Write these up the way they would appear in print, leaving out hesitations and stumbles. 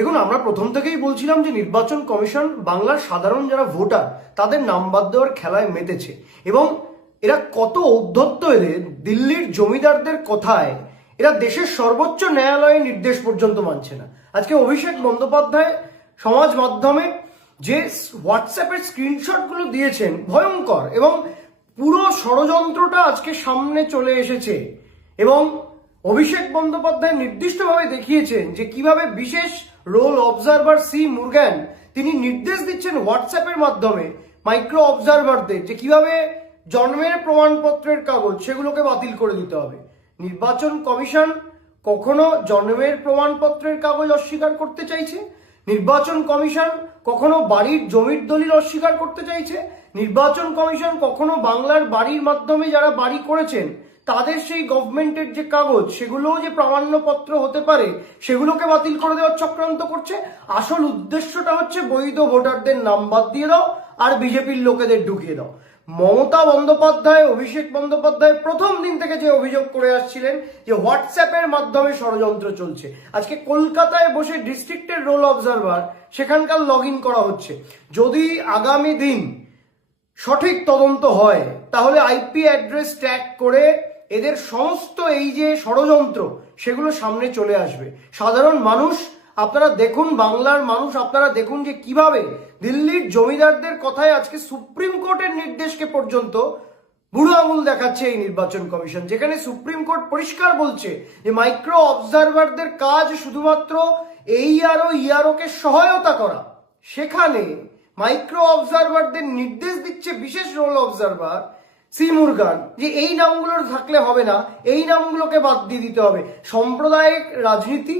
দেখুন, আমরা প্রথম থেকেই বলছিলাম যে নির্বাচন কমিশন বাংলার সাধারণ যারা ভোটার তাদের নাম বাদ দেওয়ার খেলায় মেতেছে এবং এরা কত ঔদ্ধত্য এদের, দিল্লির জমিদারদের কথায় এরা দেশের সর্বোচ্চ ন্যায়ালয়ের নির্দেশ পর্যন্ত মানছে না। আজকে অভিষেক বন্দ্যোপাধ্যায় সমাজ মাধ্যমে যে হোয়াটসঅ্যাপের স্ক্রিনশটগুলো দিয়েছেন ভয়ঙ্কর, এবং পুরো ষড়যন্ত্রটা আজকে সামনে চলে এসেছে এবং অভিষেক বন্দ্যোপাধ্যায় নির্দিষ্টভাবে দেখিয়েছেন যে কিভাবে বিশেষ রোল অবজারভার সি মুরগান তিনি নির্দেশ দিচ্ছেন হোয়াটসঅ্যাপের মাধ্যমে মাইক্রো অবজারভারদের যে কিভাবে জন্মের প্রমাণপত্রের কাগজ সেগুলোকে বাতিল করে দিতে হবে। নির্বাচন কমিশন কখনো জন্মের প্রমাণপত্রের কাগজ অস্বীকার করতে চাইছে, নির্বাচন কমিশন কখনো বাড়ির জমির দলিল অস্বীকার করতে চাইছে, নির্বাচন কমিশন কখনো বাংলার বাড়ির মাধ্যমে যারা বাড়ি করেছেন তাদের সেই গভর্নমেন্টের যে কাগজ সেগুলোও যে প্রামাণ্যপত্র হতে পারে সেগুলোকে বাতিল করে দেওয়ার চক্রান্ত করছে। আসল উদ্দেশ্যটা হচ্ছে বৈধ ভোটারদের নাম বাদ দিয়ে দাও আর বিজেপির লোকেদের ঢুকিয়ে দাও। মমতা বন্দ্যোপাধ্যায়, অভিষেক বন্দ্যোপাধ্যায় প্রথম দিন থেকে যে অভিযোগ করে আসছিলেন যে হোয়াটসঅ্যাপের মাধ্যমে ষড়যন্ত্র চলছে, আজকে কলকাতায় বসে ডিস্ট্রিক্টের রোল অবজারভার সেখানকার লগ ইন করা হচ্ছে। যদি আগামী দিন সঠিক তদন্ত হয় তাহলে আইপি অ্যাড্রেস ট্র্যাক করে এদের সমস্ত এই যে ষড়যন্ত্র সেগুলো সামনে চলে আসবে। সাধারণ মানুষ আপনারা দেখুন, বাংলার মানুষ আপনারা দেখুন যে কিভাবে দিল্লির জমিদারদের কথায় আজকে সুপ্রিম কোর্টের নির্দেশকে পর্যন্ত বুড়ো আঙুল দেখাচ্ছে এই নির্বাচন কমিশন, যেখানে সুপ্রিম কোর্ট পরিষ্কার বলছে যে মাইক্রো অবজারভারদের কাজ শুধুমাত্র ইআরওকে সহায়তা করা, সেখানে মাইক্রো অবজারভারদের নির্দেশ দিচ্ছে বিশেষ রোল অবজারভার সি মুরগান যে এই নামগুলো থাকলে হবে না, এই নামগুলোকে বাদ দিয়ে দিতে হবে। সাম্প্রদায়িক রাজনীতি,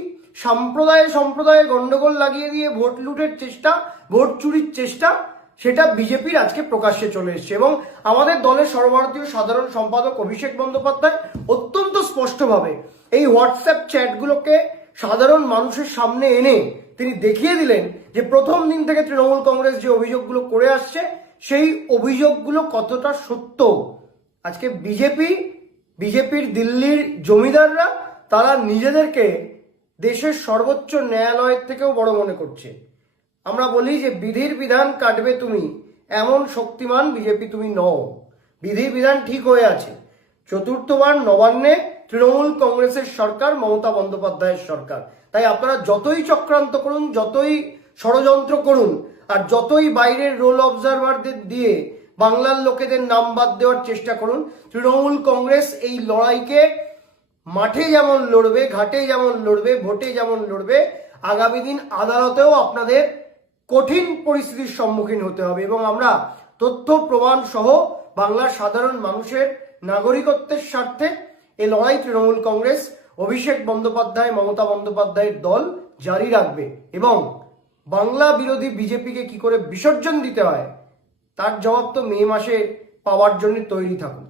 সম্প্রদায়ে গন্ডগোল লাগিয়ে দিয়ে ভোট লুটের চেষ্টা, ভোট চুরির চেষ্টা, সেটা বিজেপির আজকে প্রকাশ্যে চলে এসছে। এবং আমাদের দলের সর্বভারতীয় সাধারণ সম্পাদক অভিষেক বন্দ্যোপাধ্যায় অত্যন্ত স্পষ্টভাবে এই হোয়াটসঅ্যাপ চ্যাটগুলোকে সাধারণ মানুষের সামনে এনে তিনি দেখিয়ে দিলেন যে প্রথম দিন থেকে তৃণমূল কংগ্রেস যে অভিযোগগুলো করে আসছে সেই অভিযোগগুলো কতটা সত্য। আজকে বিজেপির দিল্লির জমিদাররা তারা নিজেদেরকে দেশের সর্বোচ্চ ন্যায়ালয়ের থেকেও বড় মনে করছে। আমরা বলি যে বিধির বিধান কাটবে তুমি, এমন শক্তিমান বিজেপি তুমি নও। বিধির বিধান ঠিক হয়ে আছে। চতুর্থবার নবান্নে তৃণমূল কংগ্রেসের সরকার, মমতা বন্দ্যোপাধ্যায়ের সরকার। তাই আপনারা যতই চক্রান্ত করুন, যতই ষড়যন্ত্র করুন, আর যতই বাইরের রোল অবজারভারদের দিয়ে বাংলার লোকেদের নাম বাদ দেওয়ার চেষ্টা করুন, তৃণমূল কংগ্রেস এই লড়াইকে মাঠে যেমন লড়বে, ঘাটে যেমন লড়বে, ভোটে যেমন লড়বে, আগামী দিন আদালতেও আপনাদের কঠিন পরিস্থিতির সম্মুখীন হতে হবে। এবং আমরা তথ্য প্রমাণ সহ বাংলার সাধারণ মানুষের নাগরিকত্বের স্বার্থে এই লড়াই তৃণমূল কংগ্রেস, অভিষেক বন্দ্যোপাধ্যায়, মমতা বন্দ্যোপাধ্যায়ের দল জারি রাখবে এবং বাংলা বিরোধী বিজেপিকে কি করে বিসর্জন দিতে হয় তার জবাব তো মে মাসে পাওয়ার জন্য তৈরি থাকুন।